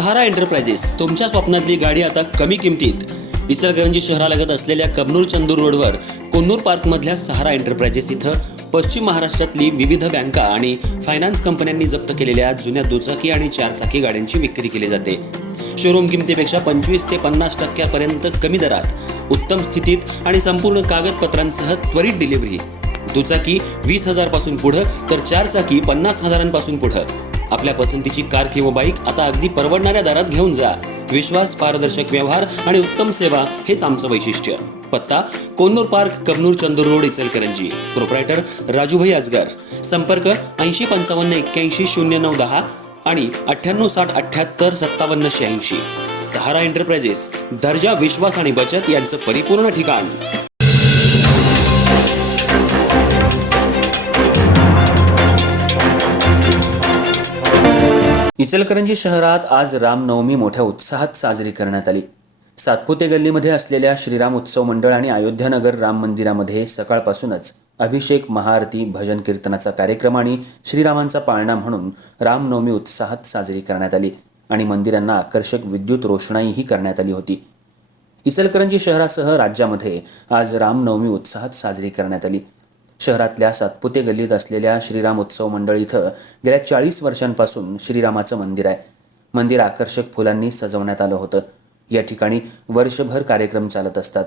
सहारा enterprises तुमच्या स्वप्नातली गाडी आता कमी किमतीत. इचलकरंजी शहरालगत असलेल्या कबनूर चंदूर रोडवर कोन्नूर पार्कमधल्या सहारा एंटरप्राइजेस इथं पश्चिम महाराष्ट्रातली विविध बँका आणि फायनान्स कंपन्यांनी जप्त केलेल्या जुन्या दुचाकी आणि चारचाकी गाड्यांची विक्री केली जाते. शोरूम किमतीपेक्षा 25 ते 50% कमी दरात, उत्तम स्थितीत आणि संपूर्ण कागदपत्रांसह त्वरित डिलिव्हरी. दुचाकी 20,000 पासून पुढे तर चारचाकी 50,000 पुढे. आपल्या पसंतीची कार किंवा बाईक आता अगदी परवडणाऱ्या दरात घेऊन जा. विश्वास, पारदर्शक व्यवहार आणि उत्तम सेवा हेच आमचं वैशिष्ट्य. पत्ता Konnur park, Kabnoor Chandur road, Ichalkaranji. Proprietor Rajubhai Azgar. संपर्क 8055810910 आणि 9860785786. सहारा एंटरप्राइजेस, दर्जा, विश्वास आणि बचत यांचं परिपूर्ण ठिकाण. इचलकरंजी शहरात आज रामनवमी मोठ्या उत्साहात साजरी करण्यात आली. सातपुते गल्लीमध्ये असलेल्या श्रीराम उत्सव मंडळ आणि अयोध्यानगर राम मंदिरामध्ये सकाळपासूनच अभिषेक, महाआरती, भजन कीर्तनाचा कार्यक्रम आणि श्रीरामांचा पाळणा म्हणून रामनवमी उत्साहात साजरी करण्यात आली आणि मंदिरांना आकर्षक विद्युत रोषणाईही करण्यात आली होती. इचलकरंजी शहरासह राज्यामध्ये आज रामनवमी उत्साहात साजरी करण्यात आली. शहरातल्या सातपुते गल्लीत असलेल्या श्रीराम उत्सव मंडळ इथं गेल्या 40 वर्षांपासून श्रीरामाचं मंदिर आहे. मंदिर आकर्षक फुलांनी सजवण्यात आलं होतं. या ठिकाणी वर्षभर कार्यक्रम चालत असतात.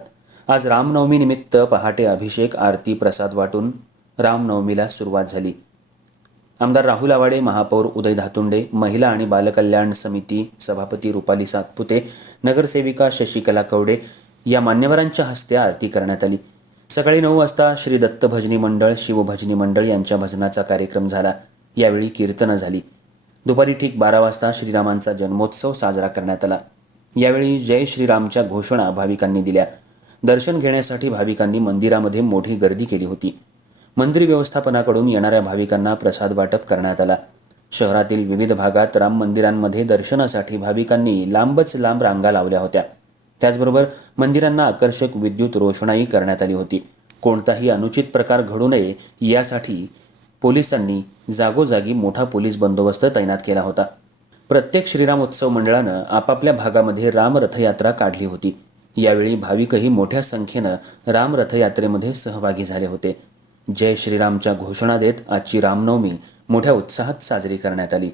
आज रामनवमी निमित्त पहाटे अभिषेक, आरती, प्रसाद वाटून रामनवमीला सुरुवात झाली. आमदार राहुल आवाडे, महापौर उदय धातुंडे, महिला आणि बालकल्याण समिती सभापती रुपाली सातपुते, नगरसेविका शशिकला कवडे या मान्यवरांच्या हस्ते आरती करण्यात आली. सकाळी 9 वाजता श्री दत्त भजनी मंडळ, शिवभजनी मंडळ यांच्या भजनाचा कार्यक्रम झाला. यावेळी कीर्तनं झाली. दुपारी ठीक 12 वाजता श्रीरामांचा जन्मोत्सव साजरा करण्यात आला. यावेळी जय श्रीरामच्या घोषणा भाविकांनी दिल्या. दर्शन घेण्यासाठी भाविकांनी मंदिरामध्ये मोठी गर्दी केली होती. मंदिर व्यवस्थापनाकडून येणाऱ्या भाविकांना प्रसाद वाटप करण्यात आला. शहरातील विविध भागात राम मंदिरांमध्ये दर्शनासाठी भाविकांनी लांबच लांब रांगा लावल्या होत्या. त्याचबरोबर मंदिरांना आकर्षक विद्युत रोषणाई करण्यात आली होती. कोणताही अनुचित प्रकार घडू नये यासाठी पोलिसांनी जागोजागी मोठा पोलीस बंदोबस्त तैनात केला होता. प्रत्येक श्रीराम उत्सव मंडळानं आपापल्या भागामध्ये राम रथयात्रा काढली होती. यावेळी भाविकही मोठ्या संख्येनं राम रथयात्रेमध्ये सहभागी झाले होते. जय श्रीरामच्या घोषणा देत आजची रामनवमी मोठ्या उत्साहात साजरी करण्यात आली.